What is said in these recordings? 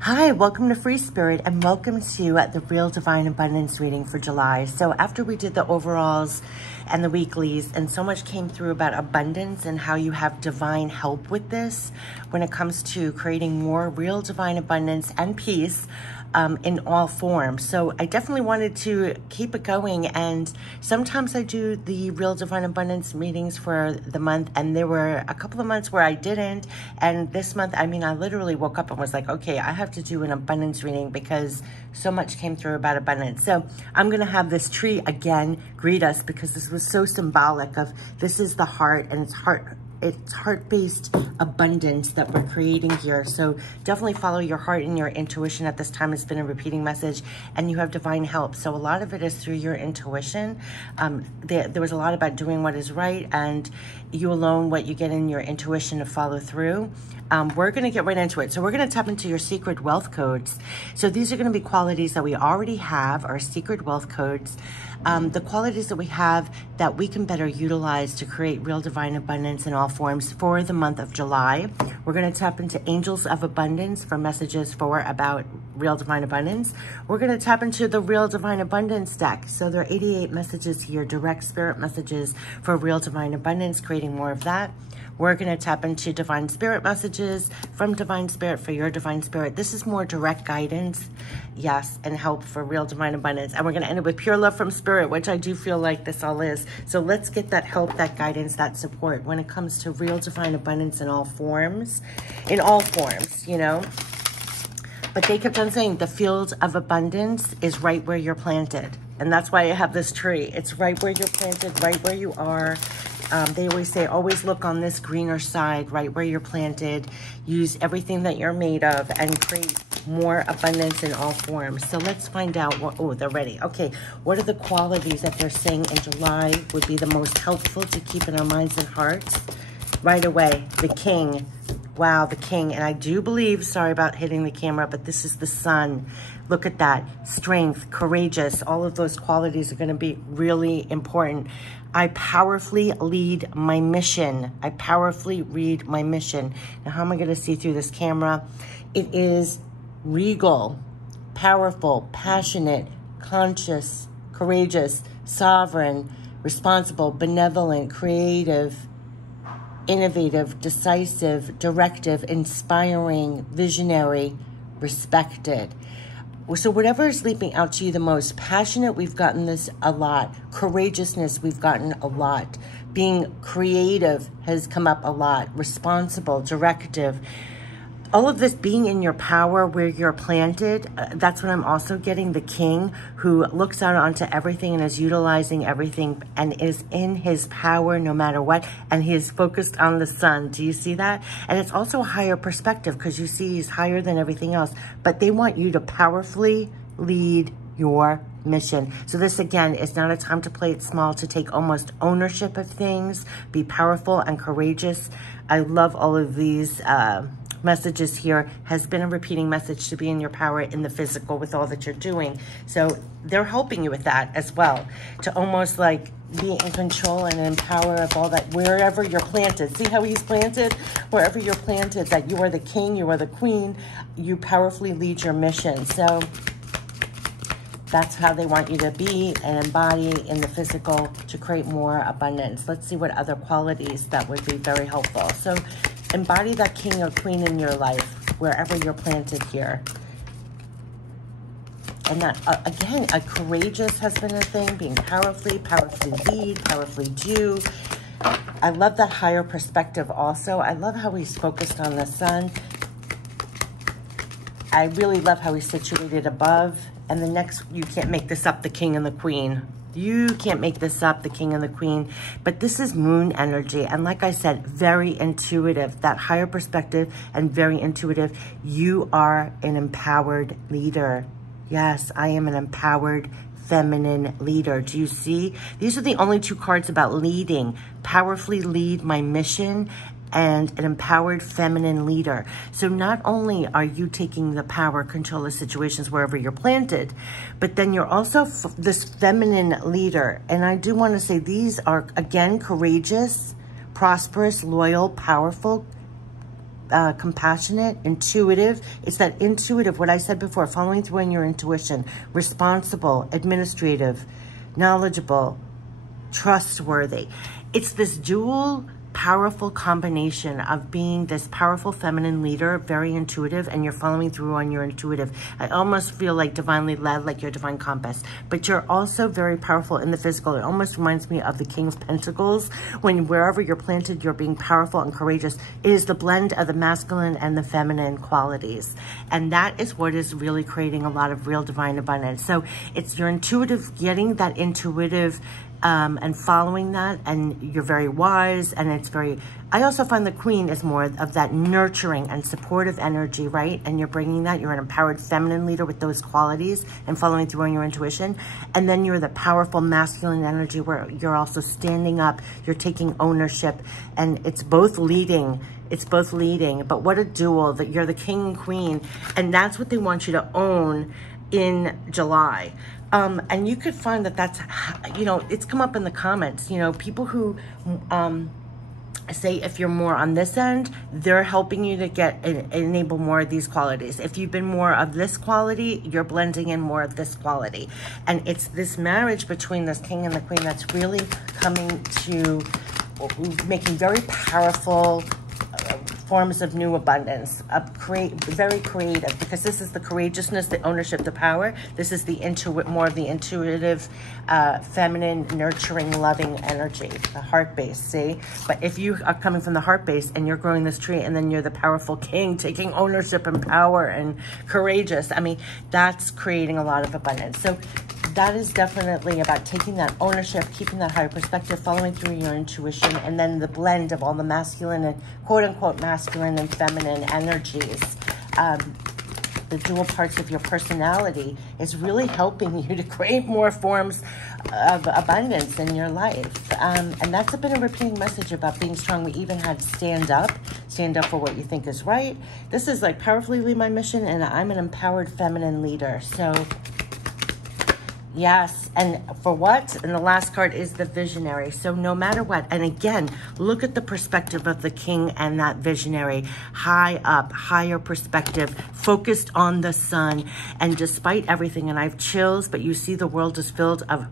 Hi, welcome to Free Spirit and welcome to the Real Divine Abundance reading for July. So after we did the overalls and the weeklies and so much came through about abundance and how you have divine help with this when it comes to creating more real divine abundance and peace in all forms. So I definitely wanted to keep it going, and sometimes I do the Real Divine Abundance readings for the month, and there were a couple of months where I didn't, and this month, I literally woke up and was like, okay, I have to do an abundance reading because so much came through about abundance. So I'm going to have this tree again greet us because this was so symbolic of this is the heart, and it's heart-based abundance that we're creating here. So definitely follow your heart and your intuition at this time. It's been a repeating message, and you have divine help. So a lot of it is through your intuition. There was a lot about doing what is right, and you alone, what you get in your intuition to follow through. We're going to get right into it. So we're going to tap into your secret wealth codes. So these are going to be qualities that we already have, our secret wealth codes. The qualities that we have that we can better utilize to create real divine abundance in all forms for the month of July. We're going to tap into Angels of Abundance for messages about real divine abundance. We're going to tap into the Real Divine Abundance deck. So there are 88 messages here, direct spirit messages for real divine abundance, creating more of that. We're going to tap into Divine Spirit messages from Divine Spirit for your Divine Spirit. This is more direct guidance, yes, and help for real divine abundance. And we're going to end it with Pure Love from Spirit, which I do feel like this all is. So let's get that help, that guidance, that support when it comes to real divine abundance in all forms, you know. But they kept on saying the field of abundance is right where you're planted. And that's why I have this tree. It's right where you're planted, right where you are. They always say, always look on this greener side, right where you're planted. Use everything that you're made of and create more abundance in all forms. So let's find out what, oh, they're ready. Okay, what are the qualities that they're saying in July would be the most helpful to keep in our minds and hearts? Right away, the King. Wow, the King. And I do believe, sorry about hitting the camera, but this is the Sun. Look at that. Strength, courageous, all of those qualities are going to be really important. I powerfully lead my mission. I powerfully lead my mission. Now, how am I going to see through this camera? It is regal, powerful, passionate, conscious, courageous, sovereign, responsible, benevolent, creative, innovative, decisive, directive, inspiring, visionary, respected. So whatever is leaping out to you the most, passionate, we've gotten this a lot. Courageousness, we've gotten a lot. Being creative has come up a lot. Responsible, directive. All of this being in your power where you're planted, that's what I'm also getting. The King who looks out onto everything and is utilizing everything and is in his power no matter what. And he is focused on the Sun. Do you see that? And it's also a higher perspective because you see he's higher than everything else. But they want you to powerfully lead your mission. So this, again, is not a time to play it small, to take almost ownership of things, be powerful and courageous. I love all of these messages here. Has been a repeating message to be in your power in the physical with all that you're doing. So they're helping you with that as well, to almost like be in control and in power of all that, wherever you're planted. See how he's planted? Wherever you're planted, that you are the King, you are the Queen, you powerfully lead your mission. So that's how they want you to be and embody in the physical to create more abundance. Let's see what other qualities that would be very helpful. So embody that King or Queen in your life, wherever you're planted here. And that, again, a courageous has been a thing, being powerfully lead, powerfully do. I love that higher perspective also. I love how he's focused on the Sun. I really love how he's situated above. And the next, you can't make this up, the King and the Queen. You can't make this up, the King and the Queen. But this is moon energy. And like I said, very intuitive. That higher perspective and very intuitive. You are an empowered leader. Yes, I am an empowered feminine leader. Do you see? These are the only two cards about leading. Powerfully lead my mission and an empowered feminine leader. So not only are you taking the power, control of situations wherever you're planted, but then you're also this feminine leader. And I do want to say these are, again, courageous, prosperous, loyal, powerful, compassionate, intuitive. It's that intuitive, what I said before, following through on your intuition, responsible, administrative, knowledgeable, trustworthy. It's this dual powerful combination of being this powerful feminine leader, very intuitive, and you're following through on your intuitive. I almost feel like divinely led, like your divine compass, but you're also very powerful in the physical. It almost reminds me of the King of Pentacles, when wherever you're planted, you're being powerful and courageous. It is the blend of the masculine and the feminine qualities. And that is what is really creating a lot of real divine abundance. So it's your intuitive, getting that intuitive and following that, and you're very wise, and it's very, I also find the Queen is more of that nurturing and supportive energy, right? And you're bringing that, you're an empowered feminine leader with those qualities and following through on your intuition. And then you're the powerful masculine energy where you're also standing up, you're taking ownership, and it's both leading. It's both leading, but what a duel that you're the king and queen, and that's what they want you to own in July. And you could find that that's, you know, it's come up in the comments, you know, people who say if you're more on this end, they're helping you to get enable more of these qualities. If you've been more of this quality, you're blending in more of this quality. And it's this marriage between this king and the queen that's really coming to making very powerful forms of new abundance, very creative, because this is the courageousness, the ownership, the power. This is the more of the intuitive, feminine, nurturing, loving energy, the heart base, see? But if you are coming from the heart base and you're growing this tree, and then you're the powerful king, taking ownership and power and courageous, I mean, that's creating a lot of abundance. So that is definitely about taking that ownership, keeping that higher perspective, following through your intuition, and then the blend of all the masculine and quote-unquote masculine and feminine energies. The dual parts of your personality is really helping you to create more forms of abundance in your life. And that's been a repeating message about being strong. We even had stand up for what you think is right. This is like powerfully lead my mission, and I'm an empowered feminine leader. So yes, and for what? And the last card is the visionary. So no matter what, and again, look at the perspective of the king and that visionary. High up, higher perspective, focused on the sun. And despite everything, and I have chills, but you see the world is filled of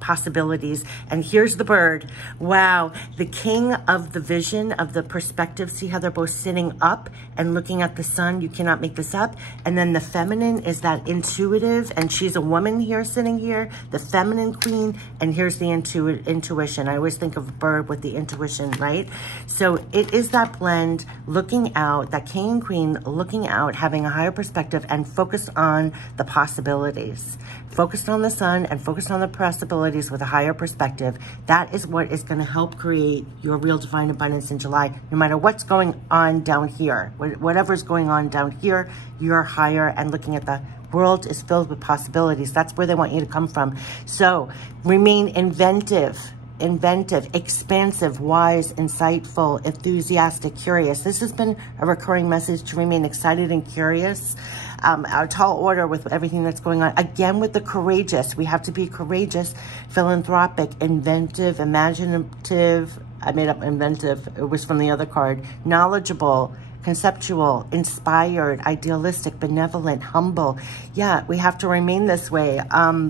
possibilities. And here's the bird. Wow, the king of the vision, of the perspective. See how they're both sitting up and looking at the sun? You cannot make this up. And then the feminine is that intuitive, and she's a woman here sitting here, the feminine queen, and here's the intuition. I always think of a bird with the intuition, right? So it is that blend, looking out, that king and queen looking out, having a higher perspective and focused on the possibilities. Focused on the sun and focused on the possibilities with a higher perspective. That is what is going to help create your real divine abundance in July. No matter what's going on down here, whatever's going on down here, you're higher and looking at the world is filled with possibilities. That's where they want you to come from. So remain inventive, expansive, wise, insightful, enthusiastic, curious. This has been a recurring message to remain excited and curious. Our tall order with everything that's going on. Again, with the courageous, we have to be courageous, philanthropic, inventive, imaginative. I made up inventive. It was from the other card. Knowledgeable, conceptual, inspired, idealistic, benevolent, humble. Yeah, we have to remain this way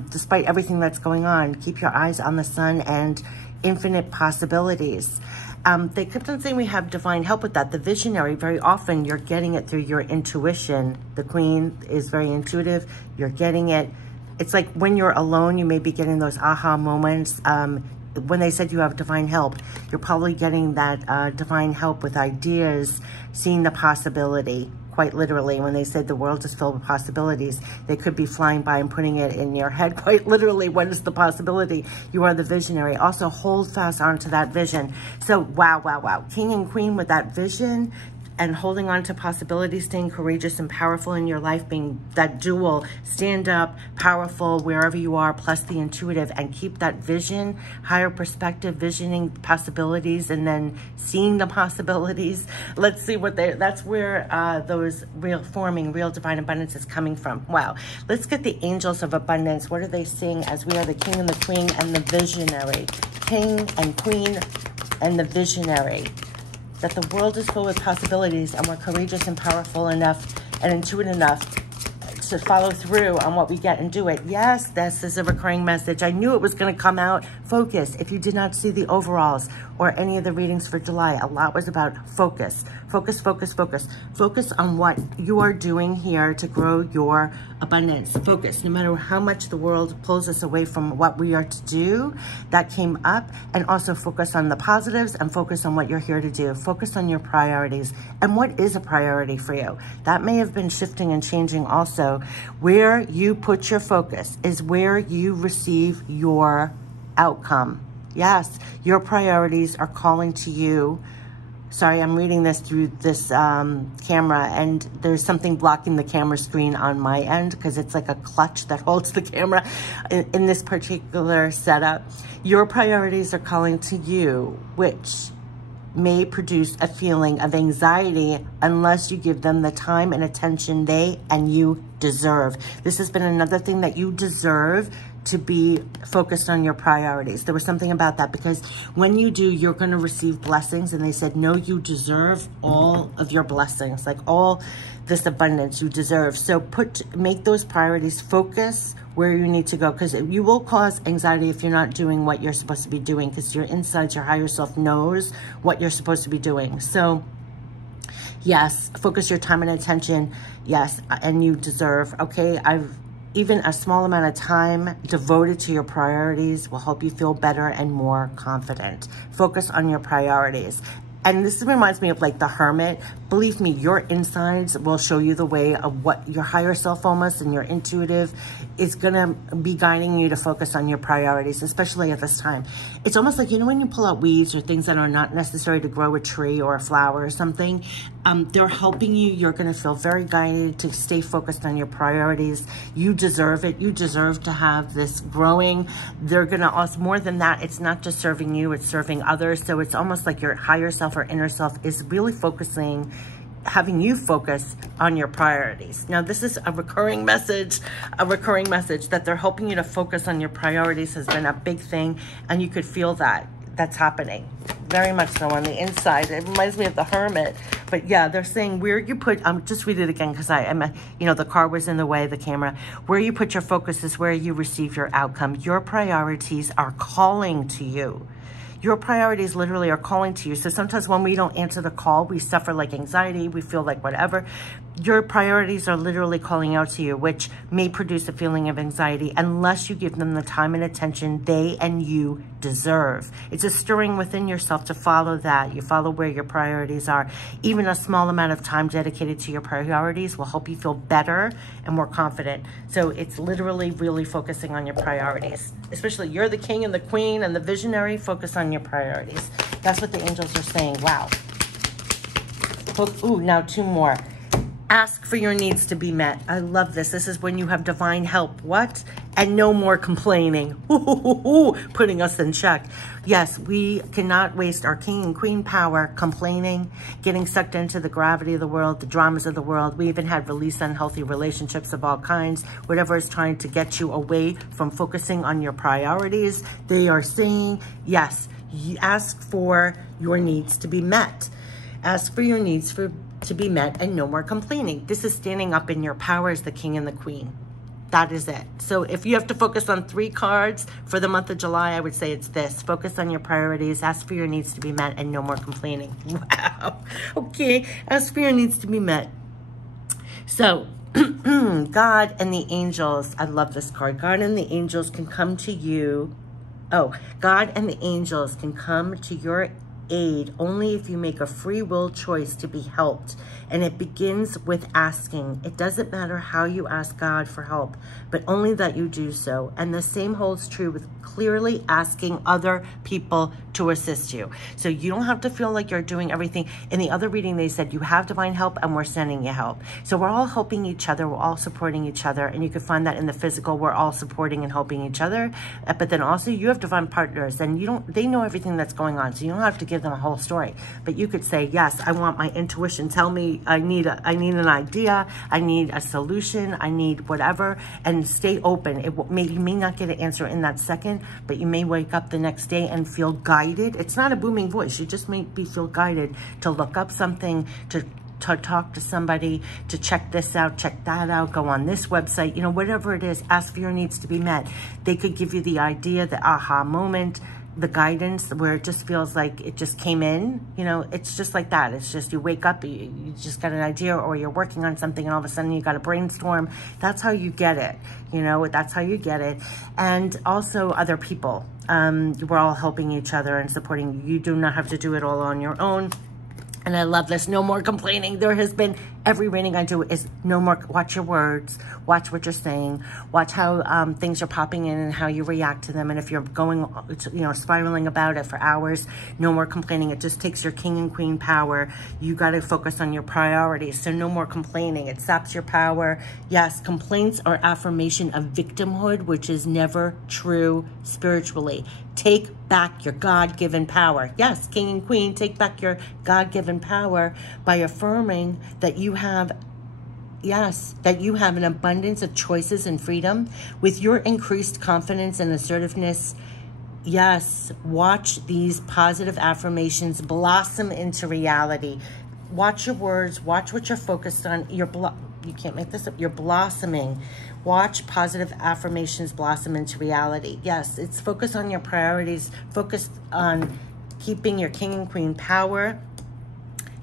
despite everything that's going on. Keep your eyes on the sun and infinite possibilities. They kept on saying we have divine help with that. The visionary, very often you're getting it through your intuition. The queen is very intuitive. You're getting it. It's like when you're alone, you may be getting those aha moments. When they said you have divine help, you're probably getting that divine help with ideas, seeing the possibility. Quite literally, when they said the world is filled with possibilities, they could be flying by and putting it in your head. Quite literally, what is the possibility? You are the visionary. Also, hold fast onto that vision. So, wow, wow, wow. King and queen with that vision and holding on to possibilities, staying courageous and powerful in your life, being that dual, stand up, powerful wherever you are, plus the intuitive, and keep that vision, higher perspective, visioning possibilities, and then seeing the possibilities. Let's see what that's where those forming real divine abundance is coming from. Wow. Let's get the angels of abundance. What are they seeing as we are the king and the queen and the visionary? King and queen and the visionary. that the world is full with possibilities and we're courageous and powerful enough and intuitive enough to follow through on what we get and do it. Yes, this is a recurring message. I knew it was going to come out. Focus. If you did not see the overalls or any of the readings for July, a lot was about focus. Focus, focus, focus. Focus on what you are doing here to grow your abundance. Focus. No matter how much the world pulls us away from what we are to do, that came up. And also focus on the positives and focus on what you're here to do. Focus on your priorities. And what is a priority for you? That may have been shifting and changing also. Where you put your focus is where you receive your outcome. Yes, your priorities are calling to you. Sorry, I'm reading this through this camera, and there's something blocking the camera screen on my end because it's like a clutch that holds the camera in this particular setup. Your priorities are calling to you, which may produce a feeling of anxiety unless you give them the time and attention they and you deserve. This has been another thing that you deserve, to be focused on your priorities. There was something about that because when you do, you're going to receive blessings. And they said, no, you deserve all of your blessings, like all this abundance you deserve. So make those priorities, focus where you need to go, because you will cause anxiety if you're not doing what you're supposed to be doing, because your inside, your higher self knows what you're supposed to be doing. So yes, focus your time and attention. Yes, and you deserve, okay? Even a small amount of time devoted to your priorities will help you feel better and more confident. Focus on your priorities. And this reminds me of like the hermit. Believe me, your insides will show you the way of what your higher self almost and your intuitive is going to be guiding you to focus on your priorities, especially at this time. It's almost like, you know, when you pull out weeds or things that are not necessary to grow a tree or a flower or something, they're helping you. You're going to feel very guided to stay focused on your priorities. You deserve it. You deserve to have this growing. They're going to also, more than that, it's not just serving you, it's serving others. So it's almost like your higher self or inner self is really focusing, having you focus on your priorities. Now, this is a recurring message that they're helping you to focus on your priorities has been a big thing. And you could feel that that's happening very much so on the inside. It reminds me of the hermit, but yeah, they're saying where you put, just read it again, because you know, the car was in the way, the camera. Where you put your focus is where you receive your outcome. Your priorities are calling to you. Your priorities literally are calling to you. So sometimes when we don't answer the call, we suffer like anxiety. We feel like whatever. Your priorities are literally calling out to you, which may produce a feeling of anxiety unless you give them the time and attention they and you deserve. It's a stirring within yourself to follow that. You follow where your priorities are. Even a small amount of time dedicated to your priorities will help you feel better and more confident. So it's literally really focusing on your priorities. Especially you're the king and the queen and the visionary. Focus on your priorities. That's what the angels are saying. Wow. Ooh, now two more. Ask for your needs to be met. I love this. This is when you have divine help. What? And no more complaining. Putting us in check. Yes, we cannot waste our king and queen power complaining, getting sucked into the gravity of the world, the dramas of the world. We even had release unhealthy relationships of all kinds. Whatever is trying to get you away from focusing on your priorities. They are saying, yes, you ask for your needs to be met. Ask for your needs to be met and no more complaining. This is standing up in your power as the king and the queen. That is it. So if you have to focus on 3 cards for the month of July, I would say it's this. Focus on your priorities, ask for your needs to be met, and no more complaining. Wow. Okay, ask for your needs to be met. So God and the angels, I love this card. God and the angels can come to you. Oh, God and the angels can come to your aid only if you make a free will choice to be helped. And it begins with asking. It doesn't matter how you ask God for help, but only that you do so. And the same holds true with clearly asking other people to assist you. So you don't have to feel like you're doing everything. In the other reading, they said you have divine help and we're sending you help. So we're all helping each other. We're all supporting each other. And you can find that in the physical, we're all supporting and helping each other. But then also you have divine partners and they know everything that's going on. So you don't have to give give them a whole story. But you could say, yes, I want my intuition. Tell me, I need an idea. I need a solution. I need whatever. And stay open. You may not get an answer in that second, but you may wake up the next day and feel guided. It's not a booming voice. You just may feel guided to look up something, to talk to somebody, to check this out, check that out, go on this website, you know, whatever it is, ask for your needs to be met. They could give you the idea, the aha moment, the guidance, where it just feels like it just came in, you know, it's just like that. It's just, you wake up, you just got an idea, or you're working on something and all of a sudden you got a brainstorm. That's how you get it, you know, that's how you get it. And also other people, we're all helping each other and supporting you. You do not have to do it all on your own. And I love this. No more complaining. There has been, every reading I do is no more. Watch your words. Watch what you're saying. Watch how things are popping in and how you react to them. And if you're going, you know, spiraling about it for hours, no more complaining. It just takes your king and queen power. You got to focus on your priorities. So no more complaining. It saps your power. Yes, complaints are affirmation of victimhood, which is never true spiritually. Take back your God-given power. Yes, king and queen, take back your God-given power by affirming that you have, yes, that you have an abundance of choices and freedom. With your increased confidence and assertiveness, yes, watch these positive affirmations blossom into reality. Watch your words. Watch what you're focused on. You can't make this up. You're blossoming. Watch positive affirmations blossom into reality. Yes, it's focus on your priorities. Focus on keeping your king and queen power.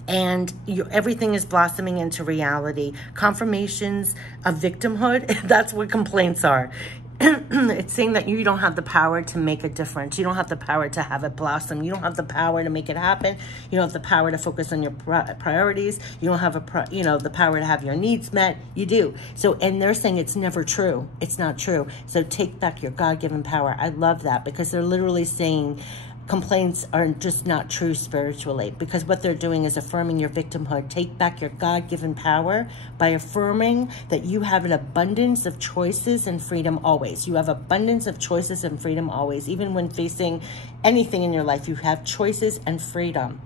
And everything is blossoming into reality. Confirmations of victimhood, that's what complaints are. It's saying that you don't have the power to make a difference. You don't have the power to have it blossom. You don't have the power to make it happen. You don't have the power to focus on your priorities. You don't have the power to have your needs met. You do. So, and they're saying it's never true. It's not true. So take back your God-given power. I love that, because they're literally saying complaints are just not true spiritually, because what they're doing is affirming your victimhood. Take back your God-given power by affirming that you have an abundance of choices and freedom always. You have abundance of choices and freedom always. Even when facing anything in your life, you have choices and freedom.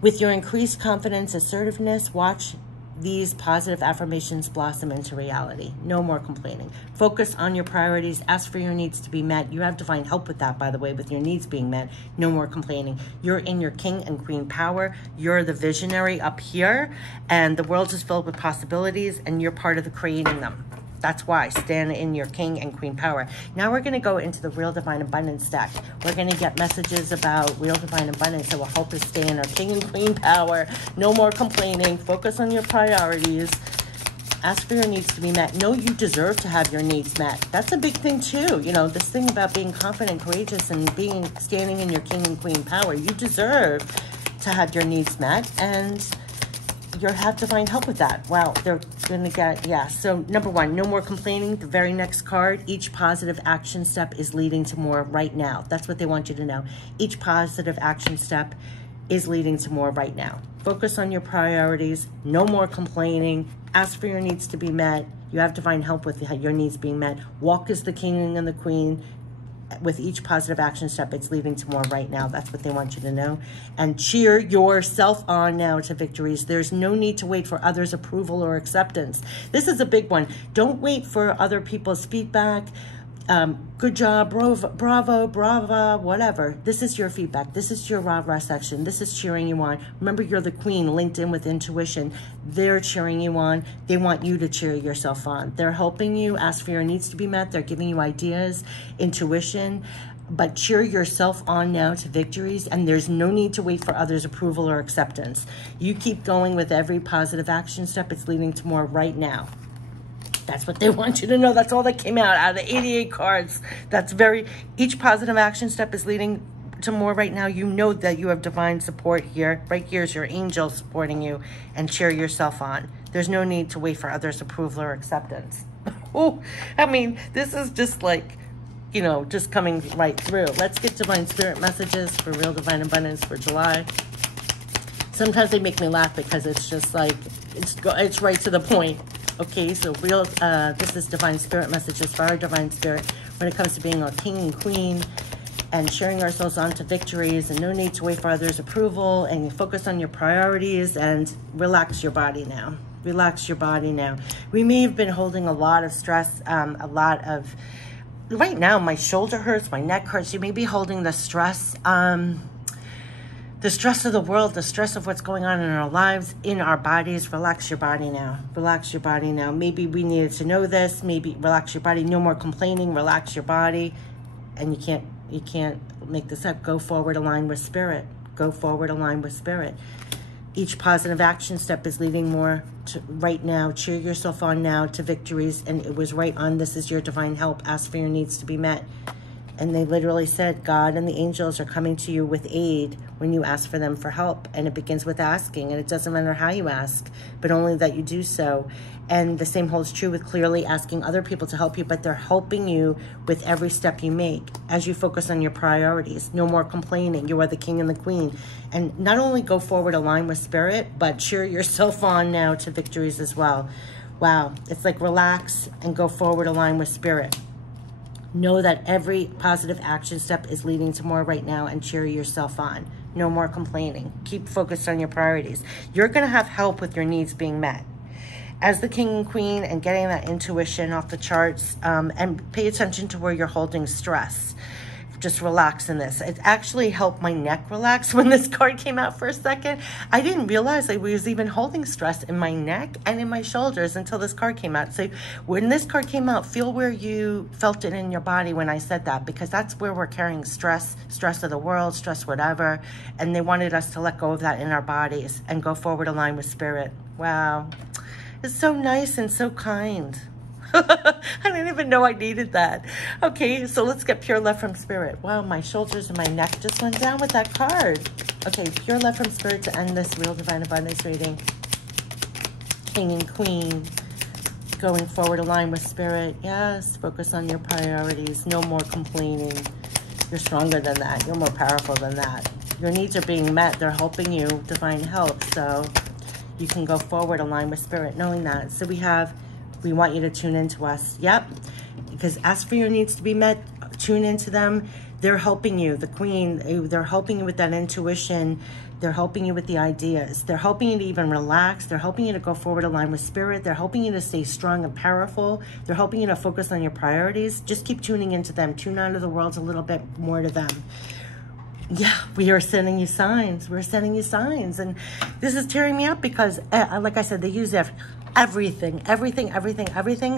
With your increased confidence, assertiveness, watch these positive affirmations blossom into reality. No more complaining. Focus on your priorities. Ask for your needs to be met. You have divine help with that, by the way, with your needs being met. No more complaining. You're in your king and queen power. You're the visionary up here, and the world is filled with possibilities, and you're part of the creating them. That's why. Stand in your king and queen power. Now we're going to go into the Real Divine Abundance deck. We're going to get messages about Real Divine Abundance that will help us stay in our king and queen power. No more complaining. Focus on your priorities. Ask for your needs to be met. Know you deserve to have your needs met. That's a big thing too. You know, this thing about being confident, courageous, and standing in your king and queen power. You deserve to have your needs met, and you have divine help with that. Wow, they're going to get, yeah. So number one, no more complaining. The very next card, each positive action step is leading to more right now. That's what they want you to know. Each positive action step is leading to more right now. Focus on your priorities. No more complaining. Ask for your needs to be met. You have divine help with your needs being met. Walk as the king and the queen. With each positive action step, it's leading to more right now. That's what they want you to know. And cheer yourself on now to victories. There's no need to wait for others' approval or acceptance. This is a big one. Don't wait for other people's feedback. Good job, bravo, brava, whatever. This is your feedback. This is your rah-rah section. This is cheering you on. Remember, you're the queen, linked in with intuition. They're cheering you on. They want you to cheer yourself on. They're helping you. Ask for your needs to be met. They're giving you ideas, intuition. But cheer yourself on now to victories, and there's no need to wait for others' approval or acceptance. You keep going with every positive action step. It's leading to more right now. That's what they want you to know. That's all that came out of the 88 cards. Each positive action step is leading to more right now. You know that you have divine support here. Right here is your angel supporting you, and cheer yourself on. There's no need to wait for others' approval or acceptance. Oh, I mean, this is just like, you know, just coming right through. Let's get divine spirit messages for Real Divine Abundance for July. Sometimes they make me laugh because it's just like, it's right to the point. Okay, so this is divine spirit messages for our divine spirit when it comes to being our king and queen. and cheering ourselves on to victories, and no need to wait for others' approval, and you focus on your priorities and relax your body now. Relax your body now. We may have been holding a lot of stress, right now my shoulder hurts, my neck hurts. You may be holding the stress of the world, the stress of what's going on in our lives, in our bodies. Relax your body now. Relax your body now. Maybe we needed to know this. Maybe relax your body. No more complaining. Relax your body. And you can't make this up. Go forward, align with spirit. Go forward, align with spirit. Each positive action step is leading more to right now. Cheer yourself on now to victories. And it was right on, this is your divine help. Ask for your needs to be met. And they literally said, God and the angels are coming to you with aid when you ask for them for help. And it begins with asking. And it doesn't matter how you ask, but only that you do so. And the same holds true with clearly asking other people to help you, but they're helping you with every step you make as you focus on your priorities. No more complaining. You are the king and the queen. And not only go forward, align with spirit, but cheer yourself on now to victories as well. Wow. It's like relax and go forward, align with spirit. Know that every positive action step is leading to more right now, and cheer yourself on. No more complaining. Keep focused on your priorities. You're going to have help with your needs being met. As the king and queen, and getting that intuition off the charts, and pay attention to where you're holding stress. Just relax in this. It actually helped my neck relax when this card came out for a second. I didn't realize I was even holding stress in my neck and in my shoulders until this card came out. So when this card came out, feel where you felt it in your body when I said that, because that's where we're carrying stress of the world, stress whatever. And they wanted us to let go of that in our bodies and go forward, align with spirit. Wow. It's so nice and so kind. I didn't even know I needed that. Okay, so let's get pure love from spirit. Wow, my shoulders and my neck just went down with that card. Okay, pure love from spirit to end this Real Divine Abundance reading. King and queen, going forward, align with spirit. Yes, focus on your priorities. No more complaining. You're stronger than that. You're more powerful than that. Your needs are being met. They're helping you, divine help. So you can go forward, align with spirit, knowing that. So we want you to tune into us. Yep. Because ask for your needs to be met. Tune into them. They're helping you. The queen, they're helping you with that intuition. They're helping you with the ideas. They're helping you to even relax. They're helping you to go forward, align with spirit. They're helping you to stay strong and powerful. They're helping you to focus on your priorities. Just keep tuning into them. Tune out of the world a little bit more to them. Yeah, we are sending you signs. We're sending you signs. And this is tearing me up because, like I said, they use everything.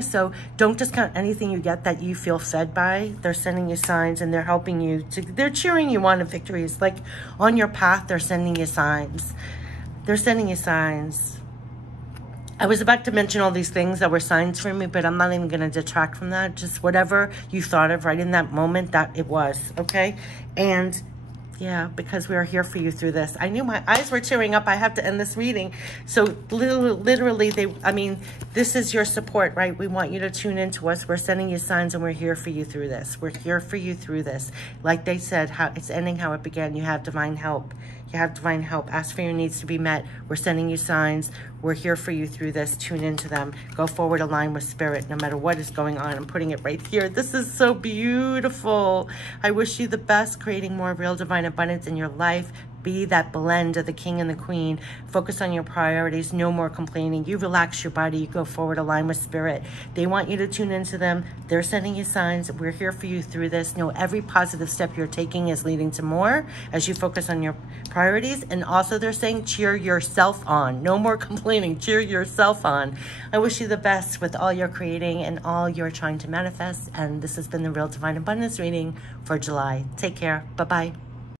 So don't discount anything you get that you feel fed by. They're sending you signs, and they're helping you to, they're cheering you on to victories. Like on your path, they're sending you signs. They're sending you signs. I was about to mention all these things that were signs for me, but I'm not even going to detract from that. Just whatever you thought of right in that moment, that it was, okay? And yeah, because we are here for you through this. I knew my eyes were tearing up. I have to end this reading. So literally, this is your support, right? We want you to tune into us. We're sending you signs, and we're here for you through this. We're here for you through this. Like they said, how it's ending how it began. You have divine help. You have divine help. Ask for your needs to be met. We're sending you signs. We're here for you through this. Tune into them. Go forward, align with spirit, no matter what is going on. I'm putting it right here. This is so beautiful. I wish you the best, creating more real divine abundance in your life. Be that blend of the king and the queen. Focus on your priorities. No more complaining. You relax your body. You go forward, align with spirit. They want you to tune into them. They're sending you signs. We're here for you through this. Know every positive step you're taking is leading to more as you focus on your priorities. And also they're saying cheer yourself on. No more complaining. Cheer yourself on. I wish you the best with all you're creating and all you're trying to manifest. And this has been the Real Divine Abundance reading for July. Take care. Bye-bye.